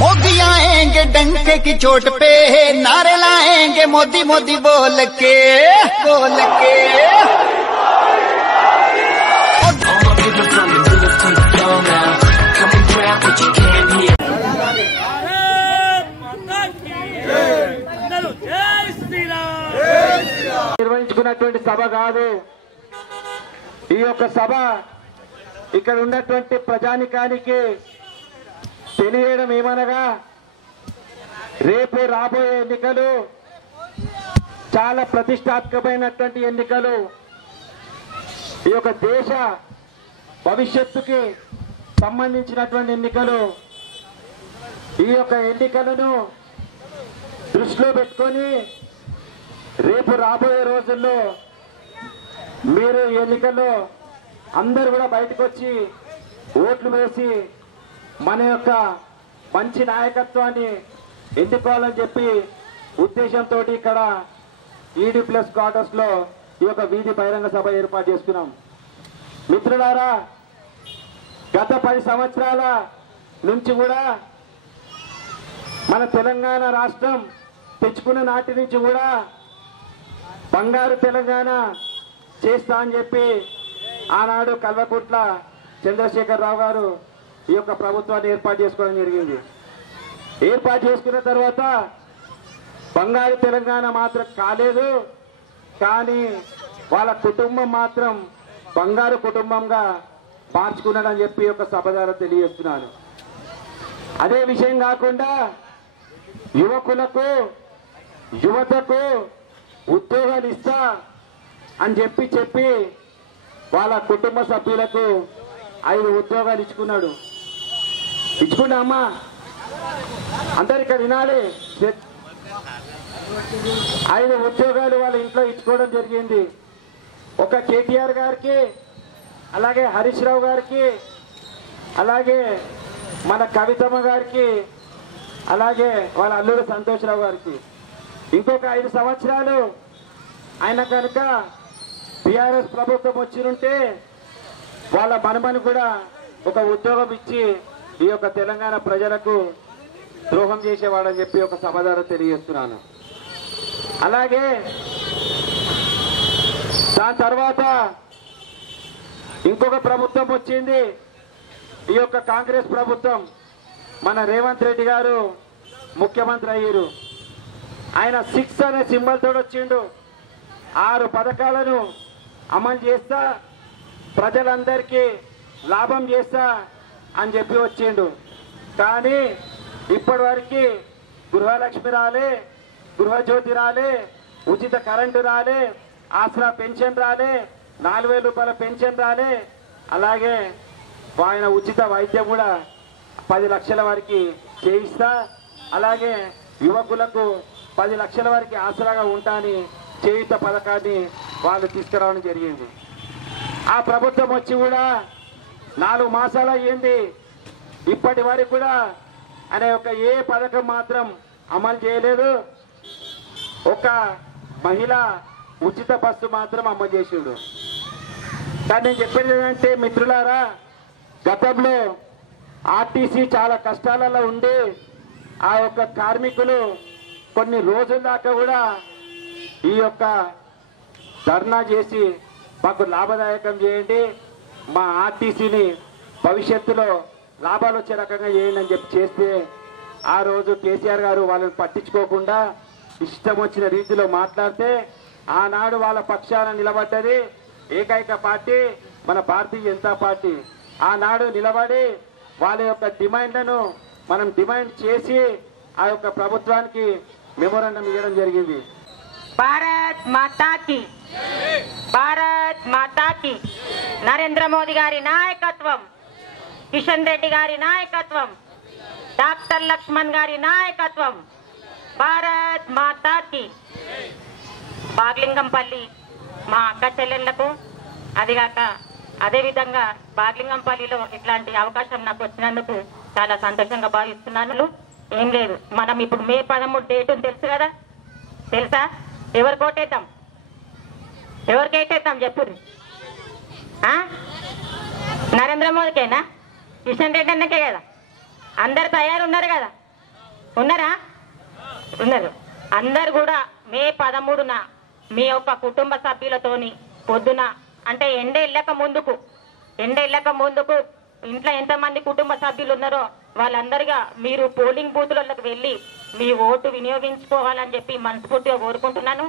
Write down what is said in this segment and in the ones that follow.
मोदी आएंगे डंके की चोट पे, नारे लाएंगे मोदी मोदी बोल के बोल के। నిర్వహించుకున్నటువంటి సభ కాదు ఈ యొక్క సభ. ఇక్కడ ఉన్నటువంటి ప్రజానికానికి తెలియడం ఏమనగా, రేపు రాబోయే ఎన్నికలు చాలా ప్రతిష్టాత్మకమైనటువంటి ఎన్నికలు. ఈ యొక్క దేశ భవిష్యత్తుకి సంబంధించినటువంటి ఎన్నికలు. ఈ యొక్క ఎన్నికలను దృష్టిలో పెట్టుకొని రేపు రాబోయే రోజుల్లో మీరు ఎన్నికల్లో అందరూ కూడా బయటకు వచ్చి ఓట్లు వేసి మన యొక్క మంచి నాయకత్వాన్ని ఎన్నుకోవాలని చెప్పి ఉద్దేశంతో ఇక్కడ ఈడీ ప్లస్ క్వార్టర్స్ లో ఈ యొక్క వీధి బహిరంగ సభ ఏర్పాటు చేసుకున్నాం. మిత్రులారా, గత 10 సంవత్సరాల నుంచి కూడా మన తెలంగాణ రాష్ట్రం తెచ్చుకున్న నాటి నుంచి కూడా బంగారు తెలంగాణ చేస్తా అని చెప్పి ఆనాడు కల్వకుంట్ల చంద్రశేఖరరావు గారు ఈ యొక్క ప్రభుత్వాన్ని ఏర్పాటు చేసుకోవడం జరిగింది. ఏర్పాటు చేసుకున్న తర్వాత బంగారు తెలంగాణ మాత్రం కాలేదు, కానీ వాళ్ళ కుటుంబం మాత్రం బంగారు కుటుంబంగా మార్చుకున్నాడని చెప్పి ఒక సభ ద్వారా తెలియజేస్తున్నాను. అదే విషయం కాకుండా యువకులకు యువతకు ఉద్యోగాలు ఇస్తా అని చెప్పి వాళ్ళ కుటుంబ సభ్యులకు 5 ఉద్యోగాలు ఇచ్చుకున్నాడు. ఇచ్చుకున్నా అమ్మా, అందరు ఇక్కడ వినాలి. 5 ఉద్యోగాలు వాళ్ళ ఇంట్లో ఇచ్చుకోవడం జరిగింది. ఒక కేటీఆర్ గారికి, అలాగే హరీష్ రావు గారికి, అలాగే మన కవితమ్మ గారికి, అలాగే వాళ్ళ అల్లుడు సంతోష్ రావు గారికి. ఇంకొక 5 సంవత్సరాలు ఆయన కనుక టీఆర్ఎస్ ప్రభుత్వం వచ్చినుంటే వాళ్ళ మనమని కూడా ఒక ఉద్యోగం ఇచ్చి ఈ యొక్క తెలంగాణ ప్రజలకు ద్రోహం చేసేవాడని చెప్పి ఒక సభ ద్వారా తెలియజేస్తున్నాను. అలాగే దాని తర్వాత ఇంకొక ప్రభుత్వం వచ్చింది, ఈ యొక్క కాంగ్రెస్ ప్రభుత్వం. మన రేవంత్ రెడ్డి గారు ముఖ్యమంత్రి అయ్యారు. ఆయన 6 అనే సింబల్ తోడు వచ్చిండు. 6 పథకాలను అమలు చేస్తా, ప్రజలందరికీ లాభం చేస్తా అని చెప్పి వచ్చిండు. కానీ ఇప్పటి వరకు గృహలక్ష్మి రాలే, గృహజ్యోతి రాలే, ఉచిత కరెంటు రాలే, ఆసరా పెన్షన్ రాలే, 4000 రూపాయల పెన్షన్ రాలే. అలాగే ఆయన ఉచిత వైద్యం కూడా 10 లక్షల వరకు చేయిస్తా, అలాగే యువకులకు 10 లక్షల వరకు ఆసరాగా ఉంటాని చేయుత పథకాన్ని వాళ్ళు తీసుకురావడం జరిగింది. ఆ ప్రభుత్వం వచ్చి కూడా 4 మాసాలు అయ్యింది. ఇప్పటి వరకు కూడా అనే ఒక ఏ పథకం మాత్రం అమలు చేయలేదు. ఒక మహిళ ఉచిత బస్సు మాత్రం అమలు చేసిండు. కానీ నేను చెప్పేది ఏంటంటే మిత్రులారా, గతంలో ఆర్టీసీ చాలా కష్టాలలో ఉండి ఆ యొక్క కార్మికులు కొన్ని రోజుల దాకా కూడా ఈ యొక్క ధర్నా చేసి మాకు లాభదాయకం చేయండి, మా ఆర్టీసీని భవిష్యత్తులో లాభాలు వచ్చే రకంగా చేయండి అని చెప్పి చేస్తే, ఆ రోజు కేసీఆర్ గారు వాళ్ళని పట్టించుకోకుండా ఇష్టం వచ్చిన రీతిలో మాట్లాడితే, ఆనాడు వాళ్ళ పక్షాన నిలబడ్డది ఏకైక పార్టీ మన భారతీయ జనతా పార్టీ. ఆనాడు నిలబడి వాళ్ళ యొక్క డిమాండ్లను మనం డిమాండ్ చేసి ఆ యొక్క ప్రభుత్వానికి మెమోరాండం ఇవ్వడం జరిగింది. భారత్ మాతా కి, భారత్ మాతా కి. నరేంద్ర మోదీ గారి నాయకత్వం, కిషన్ రెడ్డి గారి నాయకత్వం, డాక్టర్ లక్ష్మణ్ గారి నాయకత్వం. భారత్ మాతా కి. బాగ్లింగంపల్లి మా అక్క చెల్లెళ్లకు, అదిగాక అదేవిధంగా బాగ్లింగంపల్లిలో ఇట్లాంటి అవకాశం నాకు వచ్చినందుకు చాలా సంతోషంగా భావిస్తున్నాను. ఏం లేదు, మనం ఇప్పుడు మే 13 డేట్ తెలుసు కదా, తెలుసా? ఎవరు కోటేద్దాం, ఎవరికి వేసేద్దాం చెప్పుర్రి. నరేంద్ర మోదీకేనా? కిషన్ రెడ్డి అన్నకే కదా? అందరు తయారున్నారు కదా? ఉన్నారా? ఉన్నారు. అందరు కూడా మే 13న మీ యొక్క కుటుంబ సభ్యులతోని పొద్దున అంటే ఎండ వెళ్ళక ముందుకు ఇంట్లో ఎంతమంది కుటుంబ సభ్యులు ఉన్నారో వాళ్ళందరిగా మీరు పోలింగ్ బూతులకు వెళ్ళి మీ ఓటు వినియోగించుకోవాలని చెప్పి మనస్ఫూర్తిగా కోరుకుంటున్నాను.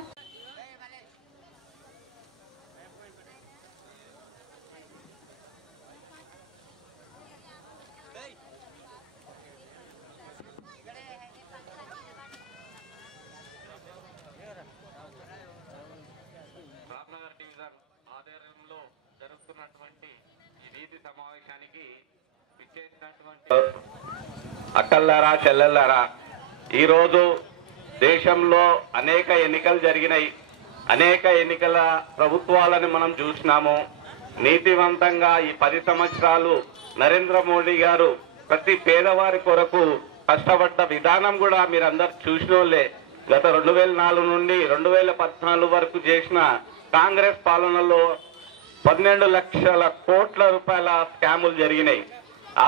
రామ్నగర్ డివిజన్ ఆధ్వర్యంలో జరుగుతున్నటువంటి ఈ నీతి సమావేశానికి విచ్చేసినటువంటి అక్కల్లారా చెల్లెల్లారా, ఈరోజు దేశంలో అనేక ఎన్నికలు జరిగినాయి. అనేక ఎన్నికల ప్రభుత్వాలను మనం చూసినాము. నీతివంతంగా ఈ 10 సంవత్సరాలు నరేంద్ర మోడీ గారు ప్రతి పేదవారి కొరకు కష్టపడ్డ విధానం కూడా మీరందరూ చూసినోళ్లే. గత 2004 నుండి 2014 వరకు చేసిన కాంగ్రెస్ పాలనలో 12 లక్షల కోట్ల రూపాయల స్కాములు జరిగినాయి.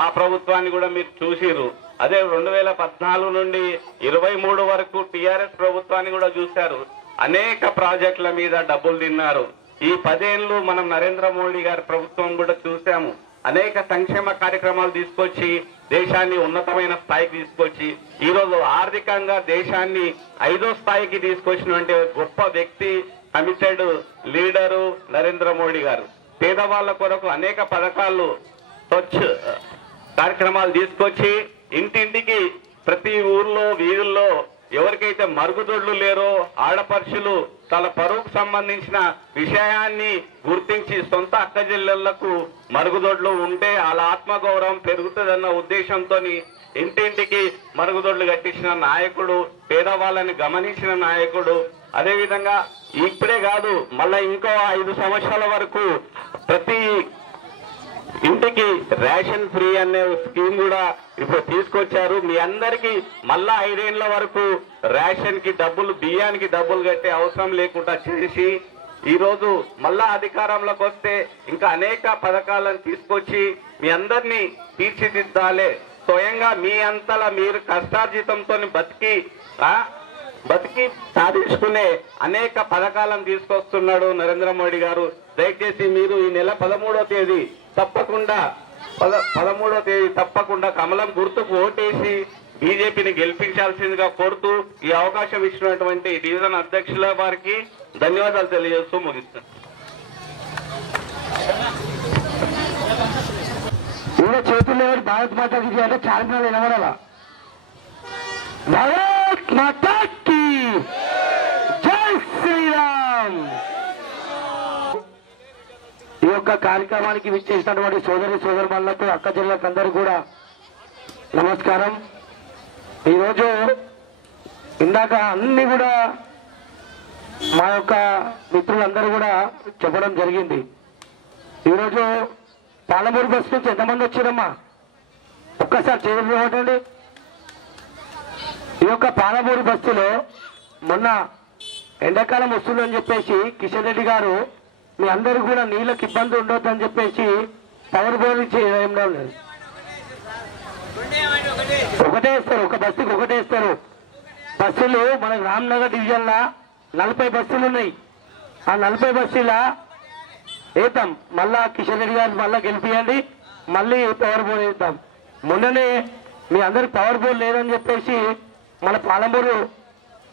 ఆ ప్రభుత్వాన్ని కూడా మీరు చూసిరు. అదే 2014 నుండి 23 వరకు టీఆర్ఎస్ ప్రభుత్వాన్ని కూడా చూశారు. అనేక ప్రాజెక్టుల మీద డబ్బులు తిన్నారు. ఈ 10 ఏళ్లు మనం నరేంద్ర మోడీ గారి ప్రభుత్వం కూడా చూశాము. అనేక సంక్షేమ కార్యక్రమాలు తీసుకొచ్చి దేశాన్ని ఉన్నతమైన స్థాయికి తీసుకొచ్చి ఈరోజు ఆర్థికంగా దేశాన్ని 5వ స్థాయికి తీసుకొచ్చినటువంటి గొప్ప వ్యక్తి, కమిటెడ్ లీడరు నరేంద్ర మోడీ గారు. పేదవాళ్ల కొరకు అనేక పథకాలు స్వచ్ఛ కార్యక్రమాలు తీసుకొచ్చి ఇంటింటికి ప్రతి ఊర్లో వీధుల్లో ఎవరికైతే మరుగుదొడ్లు లేరో ఆడపడుచులు తన పరువుకు సంబంధించిన విషయాన్ని గుర్తించి సొంత అక్కచెల్లెళ్లకు మరుగుదొడ్లు ఉంటే వాళ్ళ ఆత్మగౌరవం పెరుగుతుందన్న ఉద్దేశంతో ఇంటింటికి మరుగుదొడ్లు కట్టించిన నాయకుడు, పేదవాళ్ళని గమనించిన నాయకుడు. అదేవిధంగా ఇప్పుడే కాదు, మళ్ళా ఇంకో 5 సంవత్సరాల వరకు ప్రతి ఇంటికి రేషన్ ఫ్రీ అనే స్కీమ్ కూడా ఇప్పుడు తీసుకొచ్చారు. మీ అందరికీ మళ్ళా 5 ఏళ్ల వరకు రేషన్ కి డబ్బులు, బియ్యానికి డబ్బులు కట్టే అవసరం లేకుండా చేసి ఈరోజు మళ్ళా అధికారంలోకి వస్తే ఇంకా అనేక పథకాలను తీసుకొచ్చి మీ అందరినీ తీర్చిదిద్దాలి. స్వయంగా మీ అంతలా మీరు కష్టార్జితంతో బతికి సాధించుకునే అనేక పథకాలను తీసుకొస్తున్నాడు నరేంద్ర మోడీ గారు. దయచేసి మీరు ఈ నెల 13వ తేదీ తప్పకుండా కమలం గుర్తుకు ఓటేసి బీజేపీని గెలిపించాల్సిందిగా కోరుతూ ఈ అవకాశం ఇచ్చినటువంటి డివిజన్ అధ్యక్షుల వారికి ధన్యవాదాలు తెలియజేస్తూ ముగిస్తాను. చేతుల్లో భారత్ మాతా కి అంటే చార్మినార్ నిలబడాలా. భారత్ మాతా కి జై శ్రీరామ్. ఈ యొక్క కార్యక్రమానికి విచ్చేసినటువంటి సోదరులకు అక్క చెల్లెలకు అందరూ కూడా నమస్కారం. ఈరోజు ఇందాక అన్ని కూడా మా యొక్క మిత్రులందరూ కూడా చెప్పడం జరిగింది. ఈరోజు పాలమూరు బస్సు నుంచి ఎంతమంది వచ్చారమ్మా? ఒక్కసారి చేయండి. ఈ యొక్క పాలమూరు బస్సులో మొన్న ఎండాకాలం వస్తుందని చెప్పేసి కిషన్ రెడ్డి గారు మీ అందరూ కూడా నీళ్ళకి ఇబ్బంది ఉండొద్దు అని చెప్పేసి పవర్ బోర్డు చేయడం లేదు. ఒకటే ఇస్తారు, ఒక బస్సుకి ఒకటే ఇస్తారు. బస్సులు మన రామ్నగర్ డివిజన్ లా 40 బస్సులు ఉన్నాయి. ఆ 40 బస్సులా వేద్దాం. మళ్ళా కిషన్ రెడ్డి గారు మళ్ళా గెలిపియండి, మళ్ళీ పవర్ బోర్డు వేద్దాం. మొన్ననే మీ అందరికి పవర్ బోర్డు లేదని చెప్పేసి మన పాలమూరు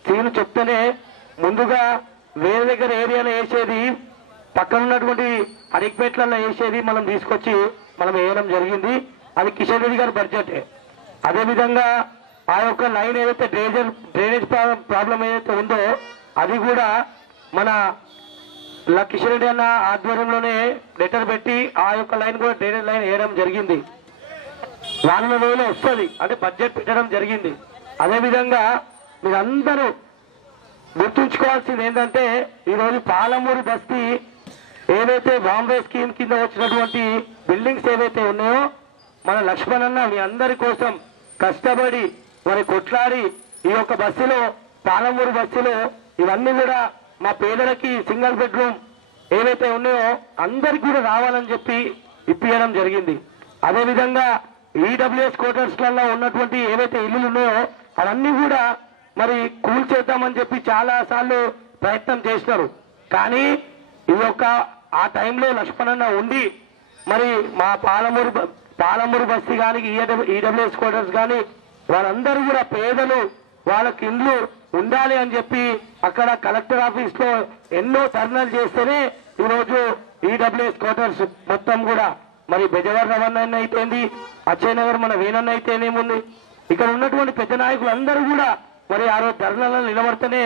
సీను చెప్తేనే ముందుగా వేరే దగ్గర ఏరియాలో వేసేది, పక్కన ఉన్నటువంటి అడిగిపేట్లలో వేసేది మనం తీసుకొచ్చి మనం వేయడం జరిగింది. అది కిషన్ రెడ్డి గారి బడ్జెటే. అదేవిధంగా ఆ యొక్క లైన్ ఏదైతే డ్రైనేజ్ ప్రాబ్లం ఏదైతే ఉందో అది కూడా మన కిషన్ రెడ్డి అన్న ఆధ్వర్యంలోనే లెటర్ పెట్టి ఆ యొక్క లైన్ కూడా డ్రైనేజ్ లైన్ వేయడం జరిగింది. రానున్న రోజుల్లో వస్తుంది అంటే బడ్జెట్ పెట్టడం జరిగింది. అదేవిధంగా మీరందరూ గుర్తుంచుకోవాల్సింది ఏంటంటే ఈరోజు పాలమూరు బస్తీ ఏదైతే బాంబే స్కీమ్ కింద వచ్చినటువంటి బిల్డింగ్స్ ఏవైతే ఉన్నాయో మన లక్ష్మణ్ అన్న మీ అందరి కోసం కష్టపడి మరి కొట్లాడి ఈ యొక్క బస్సులో పాలమూరు బస్సులో ఇవన్నీ కూడా మా పేదలకి సింగిల్ బెడ్రూమ్ ఏవైతే ఉన్నాయో అందరికి కూడా రావాలని చెప్పి ఇప్పించడం జరిగింది. అదేవిధంగా ఈడబ్ల్యూఎస్ క్వార్టర్స్ లలో ఉన్నటువంటి ఏవైతే ఇల్లులు ఉన్నాయో అవన్నీ కూడా మరి కూల్చేద్దామని చెప్పి చాలా సార్లు ప్రయత్నం చేసినారు. కానీ ఈ యొక్క ఆ టైంలో లక్ష్మణన్న ఉండి మరి మా పాలమూరు బస్తీ కానీ ఈడబ్ల్యూఎస్ క్వార్టర్స్ కానీ వాళ్ళందరూ కూడా పేదలు వాళ్ళకి ఇండ్లు ఉండాలి అని చెప్పి అక్కడ కలెక్టర్ ఆఫీస్ లో ఎన్నో ధర్నాలు చేస్తేనే ఈరోజు ఈడబ్ల్యూఎస్ క్వార్టర్స్ మొత్తం కూడా మరి బెజవాడ రవణ అయితేంది, అచ్చయ్యనగర్ మన వీణన్న అయితేనేముంది, ఇక్కడ ఉన్నటువంటి పెద్ద నాయకులు అందరూ కూడా మరి ఆ రోజు ధర్నాలను నిలబడితేనే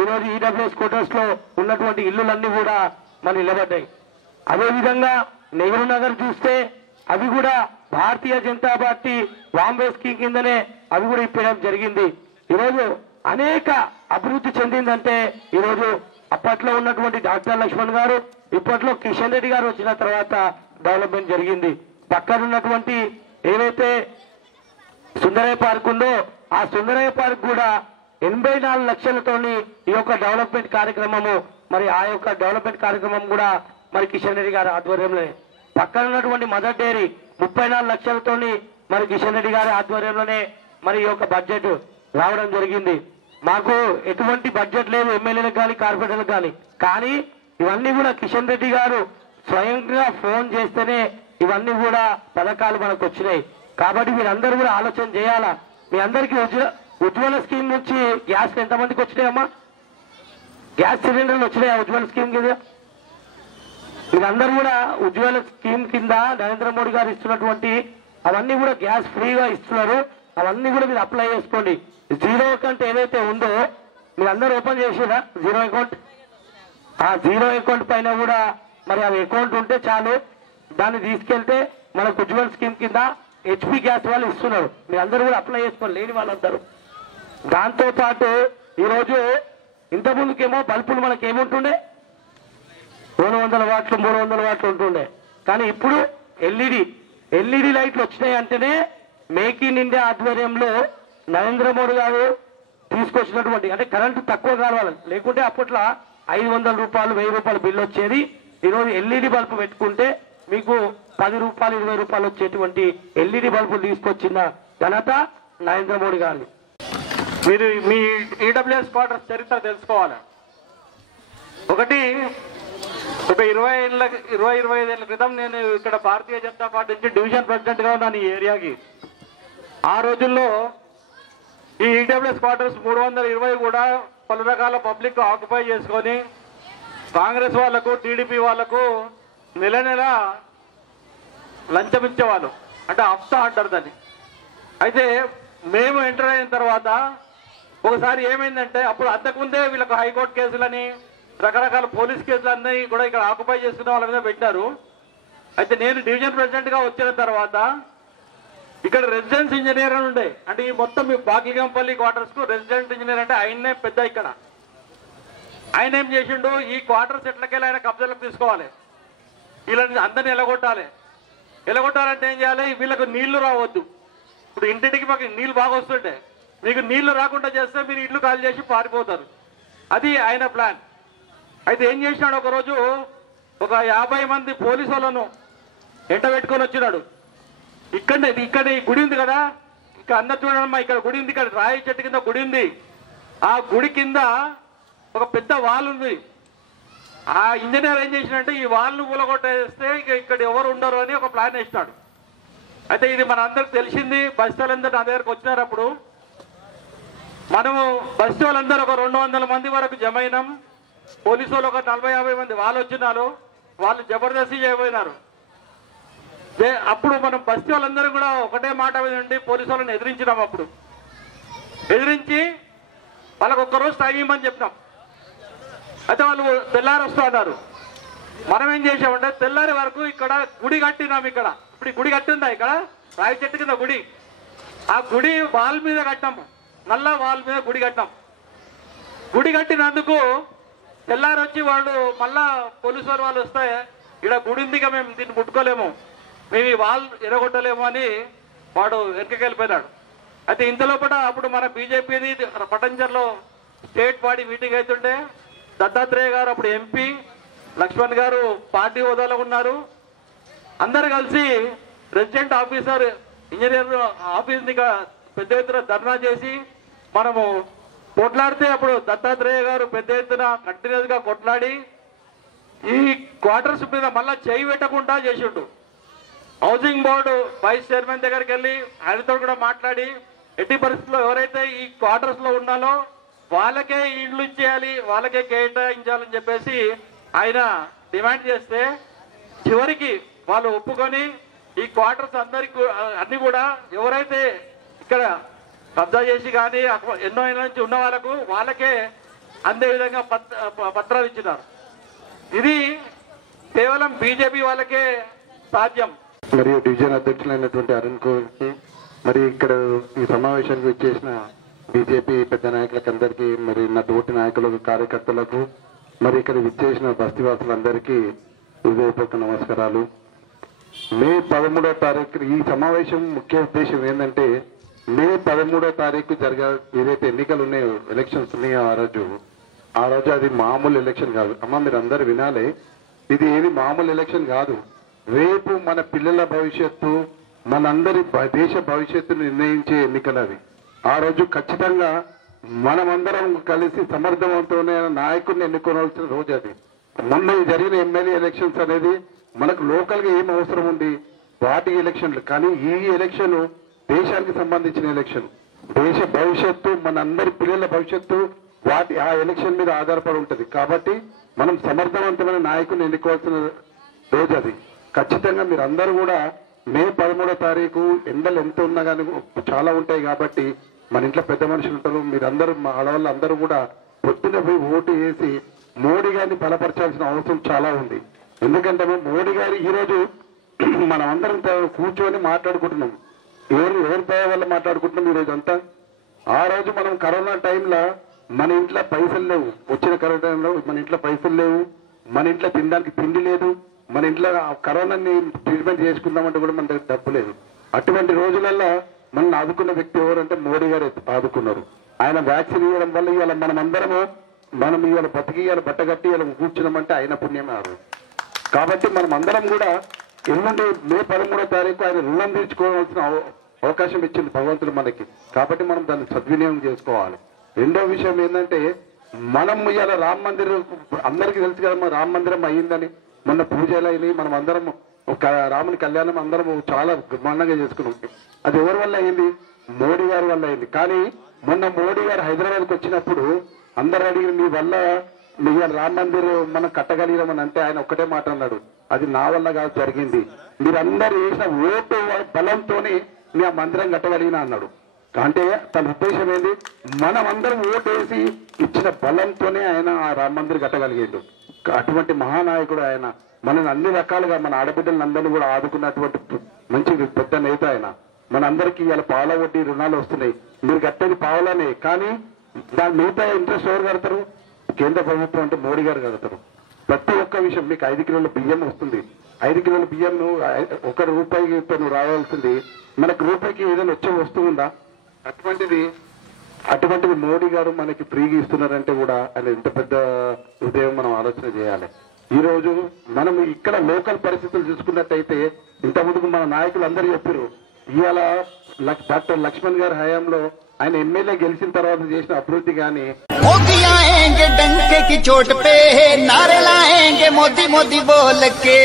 ఈరోజు ఈడబ్ల్యూఎస్ క్వార్టర్స్ లో ఉన్నటువంటి ఇల్లులన్నీ కూడా మరి నిలబడ్డాయి. అదేవిధంగా నెహ్రూ నగర్ చూస్తే అవి కూడా భారతీయ జనతా పార్టీ బాంబే స్కీమ్ కిందనే అవి కూడా ఇప్పడం జరిగింది. ఈరోజు అనేక అభివృద్ధి చెందిందంటే ఈరోజు అప్పట్లో ఉన్నటువంటి డాక్టర్ లక్ష్మణ్ గారు, ఇప్పట్లో కిషన్ రెడ్డి గారు వచ్చిన తర్వాత డెవలప్మెంట్ జరిగింది. పక్కన ఉన్నటువంటి ఏదైతే సుందరయ్య పార్క్ ఉందో ఆ సుందరయ్య పార్క్ కూడా 84 లక్షలతోని ఈ యొక్క డెవలప్మెంట్ కార్యక్రమము మరి ఆ యొక్క డెవలప్మెంట్ కార్యక్రమం కూడా మరి కిషన్ రెడ్డి గారి ఆధ్వర్యంలోనే. పక్కన ఉన్నటువంటి మదర్ డైరీ 34 లక్షలతోని మరి కిషన్ రెడ్డి గారి ఆధ్వర్యంలోనే మరి ఈ యొక్క బడ్జెట్ రావడం జరిగింది. మాకు ఎటువంటి బడ్జెట్ లేదు ఎమ్మెల్యేలకు కానీ కార్పొరేటర్లకు కానీ ఇవన్నీ కూడా కిషన్ రెడ్డి గారు స్వయంగా ఫోన్ చేస్తేనే ఇవన్నీ కూడా పథకాలు మనకు వచ్చినాయి. కాబట్టి మీరందరూ కూడా ఆలోచన చేయాలా. మీ అందరికీ ఉజ్వల స్కీమ్ నుంచి గ్యాస్ ఎంతమందికి వచ్చినాయమ్మా? గ్యాస్ సిలిండర్లు వచ్చినాయా ఉజ్వల స్కీమ్ కింద? మీరందరూ కూడా ఉజ్వల స్కీమ్ కింద నరేంద్ర మోడీ గారు ఇస్తున్నటువంటి అవన్నీ కూడా గ్యాస్ ఫ్రీగా ఇస్తున్నారు. అవన్నీ కూడా మీరు అప్లై చేసుకోండి. జీరో అకౌంట్ ఏదైతే ఉందో మీరందరూ ఓపెన్ చేసిరా జీరో అకౌంట్. ఆ జీరో అకౌంట్ పైన కూడా మరి ఆ అకౌంట్ ఉంటే చాలు, దాన్ని తీసుకెళ్తే మనకు ఉజ్వల్ స్కీమ్ కింద హెచ్పి గ్యాస్ వాళ్ళు ఇస్తున్నారు. మీరందరూ కూడా అప్లై చేసుకోండి లేని వాళ్ళందరూ. దాంతో పాటు ఈరోజు ఇంతకుముందుకేమో బల్బులు మనకి ఏముంటుండే 200 వాట్లు 300 వాట్లు ఉంటుండే, కానీ ఇప్పుడు ఎల్ఈడి లైట్లు వచ్చినాయి అంటేనే మేక్ ఇన్ ఇండియా ఆధ్వర్యంలో నరేంద్ర మోడీ గారు తీసుకొచ్చినటువంటి అంటే కరెంటు తక్కువ కావాలి, లేకుంటే అప్పట్లో 500 రూపాయలు 1000 రూపాయలు బిల్లు వచ్చేది. ఈరోజు ఎల్ఈడి బల్బు పెట్టుకుంటే మీకు 10 రూపాయలు 20 రూపాయలు వచ్చేటువంటి ఎల్ఈడి బల్బులు తీసుకొచ్చిన ఘనత నరేంద్ర మోడీ గారు. మీరు మీ ఈడబ్ల్యూఎస్ క్వార్టర్స్ చరిత్ర తెలుసుకోవాలి. ఒకటి ఒక 25 ఏళ్ల క్రితం నేను ఇక్కడ భారతీయ జనతా పార్టీ నుంచి డివిజన్ ప్రెసిడెంట్ గా ఉన్నాను ఈ ఏరియాకి. ఆ రోజుల్లో ఈ ఈడబ్ల్యూఎస్ క్వార్టర్స్ 320 కూడా పలు రకాల పబ్లిక్ ఆక్యుపై చేసుకొని కాంగ్రెస్ వాళ్లకు టీడీపీ వాళ్లకు నెల నెల లంచం ఇచ్చేవాళ్ళు, అంటే హఫ్తా అంటారు దాన్ని. అయితే మేము ఎంటర్ అయిన తర్వాత ఒకసారి ఏమైందంటే అప్పుడు అంతకుముందే వీళ్ళకు హైకోర్టు కేసులని రకరకాల పోలీస్ కేసులన్నీ కూడా ఇక్కడ ఆక్యుపై చేసుకునే వాళ్ళ మీద పెట్టారు. అయితే నేను డివిజన్ ప్రెసిడెంట్ గా వచ్చిన తర్వాత ఇక్కడ రెసిడెన్స్ ఇంజనీర్ అని ఉండే, అంటే ఈ మొత్తం ఈ బాకిలిగంపల్లి క్వార్టర్స్ కు రెసిడెంట్ ఇంజనీర్ అంటే ఆయన్నే పెద్ద ఇక్కడ. ఆయన ఏం చేసిండు, ఈ క్వార్టర్స్ ఎట్లకెళ్ళి ఆయన కబ్జాలకు తీసుకోవాలి, వీళ్ళని అందరినీ ఎలగొట్టాలంటే ఏం చేయాలి, వీళ్ళకు నీళ్లు రావద్దు. ఇప్పుడు ఇంటింటికి మాకు నీళ్లు బాగా వస్తుంటే మీకు నీళ్లు రాకుండా చేస్తే మీరు ఇల్లు ఖాళీ చేసి పారిపోతారు. అది ఆయన ప్లాన్. అయితే ఏం చేసినాడు, ఒకరోజు ఒక 50 మంది పోలీసు వాళ్ళను ఎంట పెట్టుకొని వచ్చినాడు. ఇక్కడ ఈ గుడి ఉంది కదా, ఇక్కడ అందరు చూడమ్మా, ఇక్కడ గుడి ఉంది, ఇక్కడ రాయి చెట్టు కింద గుడి ఉంది. ఆ గుడి కింద ఒక పెద్ద వాల్ ఉంది. ఆ ఇంజనీర్ ఏం చేసినంటే ఈ వాల్ను కూలగొట్టేస్తే ఇక్కడ ఎవరు ఉండరు అని ఒక ప్లాన్ వేసినాడు. అయితే ఇది మన అందరికి తెలిసింది. బస్తీ వాళ్ళందరూ నా దగ్గరకు వచ్చినారు. అప్పుడు మనము బస్తీ వాళ్ళందరూ ఒక 200 మంది వరకు జమ అయినాం. పోలీసు వాళ్ళు ఒక 40-50 మంది వాళ్ళు వచ్చినారు. వాళ్ళు జబర్దస్తి చేయబోయినారు. అప్పుడు మనం బస్తీ వాళ్ళందరూ కూడా ఒకటే మాట మీద ఉండి పోలీసు వాళ్ళని ఎదిరించినాం. అప్పుడు ఎదిరించి వాళ్ళకు ఒక్కరోజు టైం ఇవ్వమని చెప్పినాం. అయితే వాళ్ళు తెల్లారి వస్తూ అన్నారు. మనం ఏం చేసామంటే తెల్లారి వరకు ఇక్కడ గుడి కట్టినాం. ఇప్పుడు ఈ గుడి కట్టిందా, ఇక్కడ రాయి చెట్టు కింద గుడి. ఆ గుడి వాల్ మీద కట్టాము, నల్ల వాల్ మీద గుడి కట్టాం. గుడి కట్టినందుకు తెల్లారి వచ్చి వాళ్ళు మళ్ళా పోలీసు వాళ్ళు వస్తే ఇక్కడ గుడి ఉందిగా మేము దీన్ని ముట్టుకోలేము, మేము ఈ వాల్ ఎరగొట్టలేము అని వాడు వెనకకెళ్ళిపోయినాడు. అయితే ఇంతలోపల అప్పుడు మన బీజేపీది పటంజర్లో స్టేట్ బాడీ మీటింగ్ అవుతుంటే దత్తాత్రేయ గారు అప్పుడు ఎంపీ, లక్ష్మణ్ గారు పార్టీ హోదాలో ఉన్నారు. అందరు కలిసి రెసిడెంట్ ఆఫీసర్ ఇంజనీర్ ఆఫీస్ని పెద్ద ఎత్తున ధర్నా చేసి మనము కొట్లాడితే అప్పుడు దత్తాత్రేయ గారు పెద్ద ఎత్తున కంటిన్యూస్ గా కొట్లాడి ఈ క్వార్టర్స్ మీద మళ్ళా చేయి పెట్టకుండా చేసిండు. హౌసింగ్ బోర్డు వైస్ చైర్మన్ దగ్గరికి వెళ్ళి ఆయనతో కూడా మాట్లాడి ఎట్టి పరిస్థితుల్లో ఎవరైతే ఈ క్వార్టర్స్ లో ఉన్నాలో వాళ్ళకే ఇండ్లు ఇచ్చేయాలి, వాళ్ళకే కేటాయించాలని చెప్పేసి ఆయన డిమాండ్ చేస్తే చివరికి వాళ్ళు ఒప్పుకొని ఈ క్వార్టర్స్ అన్ని కూడా ఎవరైతే ఇక్కడ కబ్జా చేసి కానీ ఎన్నో ఏళ్ళ నుంచి ఉన్న వాళ్ళకే అందే విధంగా పత్రాలు ఇచ్చినారు. ఇది కేవలం బీజేపీ వాళ్ళకే సాధ్యం. మరియు డివిజన్ అధ్యక్షులైనటువంటి అరుణ్ కుమార్కి, మరి ఇక్కడ ఈ సమావేశానికి వచ్చేసిన బీజేపీ పెద్ద నాయకులకు అందరికీ, మరి నా తోటి నాయకులకు, కార్యకర్తలకు, మరి ఇక్కడ విచ్చేసిన బస్తీవాసులందరికీ హృదయపూర్వక నమస్కారాలు. మే 13వ తారీఖు ఈ సమావేశం ముఖ్య ఉద్దేశం ఏంటంటే, మే 13వ తారీఖు ఏదైతే ఎన్నికలు ఉన్నాయో, ఎలక్షన్స్ ఉన్నాయో ఆ రోజు అది మామూలు ఎలక్షన్ కాదు. అమ్మ మీరు అందరు వినాలి, ఇది ఏది మామూలు ఎలక్షన్ కాదు. రేపు మన పిల్లల భవిష్యత్తు, మనందరి దేశ భవిష్యత్తును నిర్ణయించే ఎన్నికలు అవి. ఆ రోజు ఖచ్చితంగా మనమందరం కలిసి సమర్థవంతమైన నాయకుడిని ఎన్నుకోవాల్సిన రోజు అది. మొన్న జరిగిన ఎమ్మెల్యే ఎలక్షన్స్ అనేది మనకు లోకల్ గా ఏం అవసరం ఉంది, వాటి ఎలక్షన్లు. కానీ ఈ ఎలక్షన్ దేశానికి సంబంధించిన ఎలక్షన్, దేశ భవిష్యత్తు, మనందరి పిల్లల భవిష్యత్తు ఆ ఎలక్షన్ మీద ఆధారపడి ఉంటది. కాబట్టి మనం సమర్థవంతమైన నాయకుడిని ఎన్నుకోవాల్సిన రోజు అది. ఖచ్చితంగా మీరు అందరూ కూడా మే 13వ తారీఖు ఎండలు ఎంత ఉన్నా కానీ చాలా ఉంటాయి కాబట్టి మన ఇంట్లో పెద్ద మనుషులు ఉంటారు, మీరందరూ మా ఆడవాళ్ళు అందరూ కూడా పొద్దున పోయి ఓటు వేసి మోడీ గారిని బలపరచాల్సిన అవసరం చాలా ఉంది. ఎందుకంటే మోడీ గారు ఈ రోజు మనం అందరం కూర్చొని మాట్లాడుకుంటున్నాం. ఎవరి దయ వల్ల మాట్లాడుకుంటున్నాం ఈ రోజు అంతా. ఆ రోజు మనం కరోనా టైంలో మన ఇంట్లో పైసలు లేవు, వచ్చిన కరోనా టైంలో మన ఇంట్లో పైసలు లేవు, మన ఇంట్లో తినడానికి తిండి లేదు, మన ఇంట్లో కరోనాని ట్రీట్మెంట్ చేసుకుందామంటే కూడా మన దగ్గర డబ్బు లేదు. అటువంటి రోజులలో మనల్ని ఆదుకున్న వ్యక్తి ఎవరంటే మోడీ గారు ఆదుకున్నారు. ఆయన వ్యాక్సిన్ ఇవ్వడం వల్ల ఇవాళ మనం ఇవాళ బతికి ఇవాళ బట్టగట్టి ఇవాళ కూర్చున్నామంటే ఆయన పుణ్యమే. కాబట్టి మనం అందరం కూడా ఎల్లుండి మే 13వ తారీఖు ఆయన రుణం తీర్చుకోవాల్సిన అవకాశం ఇచ్చింది భగవంతుడు మనకి. కాబట్టి మనం దాన్ని సద్వినియోగం చేసుకోవాలి. రెండో విషయం ఏంటంటే, మనం ఇవాళ రామ మందిరం అందరికీ తెలుసు కదా, రామ మందిరం అయ్యిందని, మొన్న పూజలు అయినాయి, మనం అందరం రాముని కళ్యాణం అందరం చాలా బ్రహ్మాండంగా చేసుకున్నాం. అది ఎవరి వల్ల అయింది? మోడీ గారి వల్ల అయింది. కానీ మొన్న మోడీ గారు హైదరాబాద్కి వచ్చినప్పుడు అందరూ అడిగిన మీ వల్ల మీ రామ మందిర్ మనం కట్టగలిగినామని అంటే ఆయన ఒక్కటే మాట అన్నాడు, అది నా వల్ల కాదు జరిగింది, మీరందరూ వేసిన ఓటు బలంతోనే మీ ఆ మందిరం కట్టగలిగినా అన్నాడు. అంటే తన ఉద్దేశం ఏంది, మనం అందరం ఓటు వేసి ఇచ్చిన బలంతోనే ఆయన ఆ రామ మందిర్ కట్టగలిగాడు. అటువంటి మహానాయకుడు ఆయన. మనల్ని అన్ని రకాలుగా మన ఆడబిడ్డలను అందరినీ కూడా ఆదుకున్నటువంటి మంచి పెద్ద నేత ఆయన. మనందరికీ ఇవాళ పాల వడ్డీ రుణాలు వస్తున్నాయి. మీరు కట్టేది పావులనే, కానీ దాని మిగతా ఇంట్రెస్ట్ ఎవరు కడతారు? కేంద్ర ప్రభుత్వం అంటే మోడీ గారు కడతారు. ప్రతి ఒక్క విషయం, మీకు 5 కిలోల బియ్యం వస్తుంది. 5 కిలోల బియ్యం ₹1 నువ్వు రావాల్సింది, మనకు రూపాయికి ఏదైనా వచ్చే వస్తువు ఉందా? అటువంటిది మోడీ గారు మనకి ఫ్రీగా ఇస్తున్నారంటే కూడా ఆయన ఎంత పెద్ద హృదయం మనం ఆలోచన చేయాలి. ఈ రోజు మనం ఇక్కడ లోకల్ పరిస్థితులు చూసుకున్నట్టయితే, ఇంతకుముందుకు మన నాయకులు అందరూ చెప్పారు, ఇవాళ డాక్టర్ లక్ష్మణ్ గారి హయాంలో ఆయన ఎమ్మెల్యే గెలిచిన తర్వాత చేసిన అభివృద్ధి కానీ, मोदी आएंगे डंके की चोट पे, नारे लाएंगे मोदी मोदी बोल के।